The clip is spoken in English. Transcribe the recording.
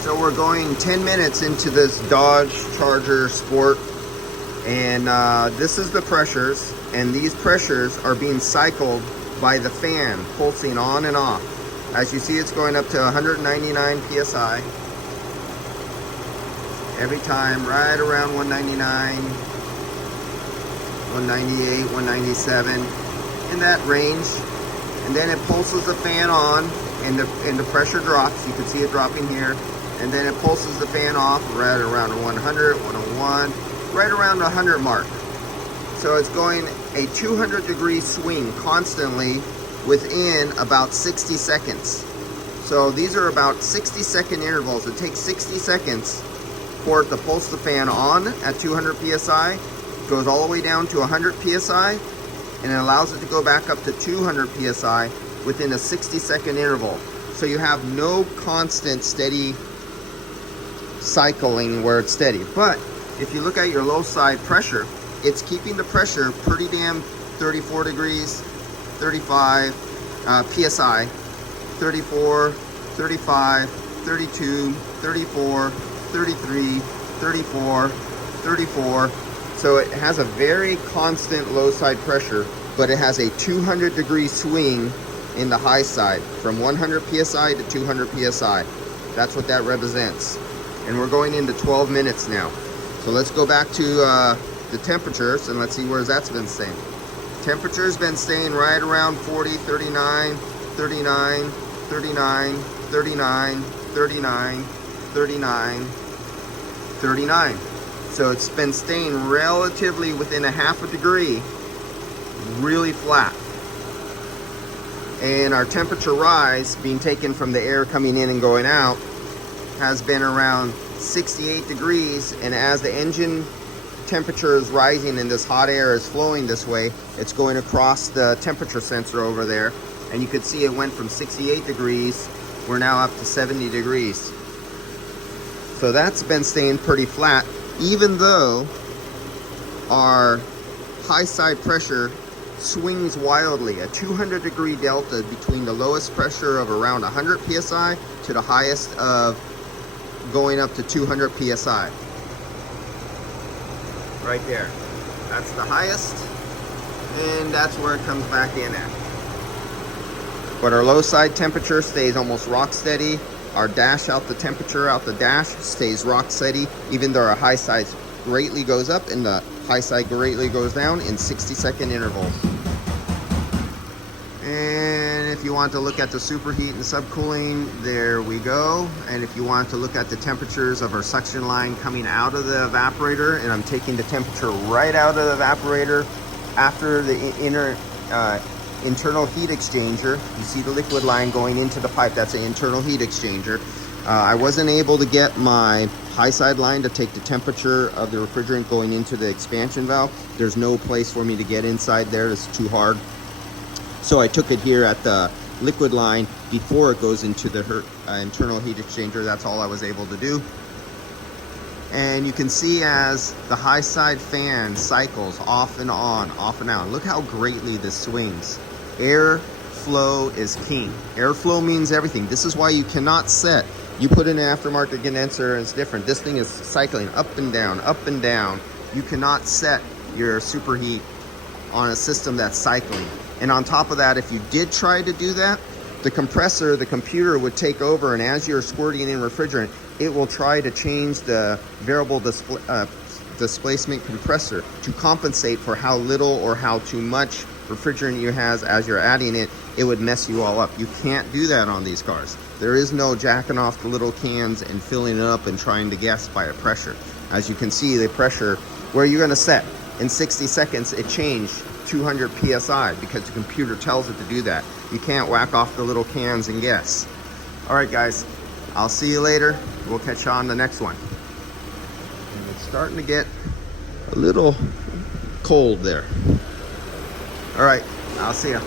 So we're going 10 minutes into this Dodge Charger Sport, and this is the pressures, and these pressures are being cycled by the fan, pulsing on and off. As you see, it's going up to 199 PSI. Every time, right around 199, 198, 197, in that range. And then it pulses the fan on, and the pressure drops. You can see it dropping here. And then it pulses the fan off right around 100, 101, right around the 100 mark. So it's going a 200-degree swing constantly within about 60 seconds. So these are about 60-second intervals. It takes 60 seconds for it to pulse the fan on at 200 PSI, goes all the way down to 100 PSI, and it allows it to go back up to 200 PSI within a 60-second interval. So you have no constant steady cycling where it's steady. But if you look at your low side pressure, it's keeping the pressure pretty damn 34 degrees, 35 PSI, 34, 35, 32, 34, 33, 34, 34. So it has a very constant low side pressure, but it has a 200-degree swing in the high side from 100 PSI to 200 PSI. That's what that represents. And we're going into 12 minutes now. So let's go back to the temperatures and let's see where that's been staying. Temperature's been staying right around 40, 39, 39, 39, 39, 39, 39, 39. So it's been staying relatively within a half a degree, really flat. And our temperature rise, being taken from the air coming in and going out, has been around 68 degrees. And as the engine temperature is rising and this hot air is flowing this way, it's going across the temperature sensor over there. And you could see it went from 68 degrees, we're now up to 70 degrees. So that's been staying pretty flat, even though our high side pressure swings wildly. A 200-degree delta between the lowest pressure of around 100 PSI to the highest of going up to 200 PSI. Right there. That's the highest, and that's where it comes back in at. But our low side temperature stays almost rock steady. Our dash out the temperature out the dash stays rock steady, even though our high side greatly goes up and the high side greatly goes down in 60-second intervals. And if you want to look at the superheat and subcooling, there we go. And if you want to look at the temperatures of our suction line coming out of the evaporator, and I'm taking the temperature right out of the evaporator after the internal heat exchanger. You see the liquid line going into the pipe. That's an internal heat exchanger. I wasn't able to get my high side line to take the temperature of the refrigerant going into the expansion valve. There's no place for me to get inside there. It's too hard. So I took it here at the liquid line before it goes into the internal heat exchanger. That's all I was able to do. And you can see as the high side fan cycles off and on, off and on. Look how greatly this swings. Airflow is king. Airflow means everything. This is why you cannot set. You put in an aftermarket condenser and it's different. This thing is cycling up and down, up and down. You cannot set your superheat on a system that's cycling. And on top of that, if you did try to do that, the compressor, the computer would take over, and as you're squirting in refrigerant, it will try to change the variable displacement compressor to compensate for how little or how too much refrigerant you has as you're adding it. It would mess you all up. You can't do that on these cars. There is no jacking off the little cans and filling it up and trying to guess by a pressure. As you can see, the pressure, where you're gonna set, in 60 seconds, it changed 200 PSI because the computer tells it to do that. You can't whack off the little cans and guess. All right, guys, I'll see you later. We'll catch you on the next one. And it's starting to get a little cold there. All right, I'll see you.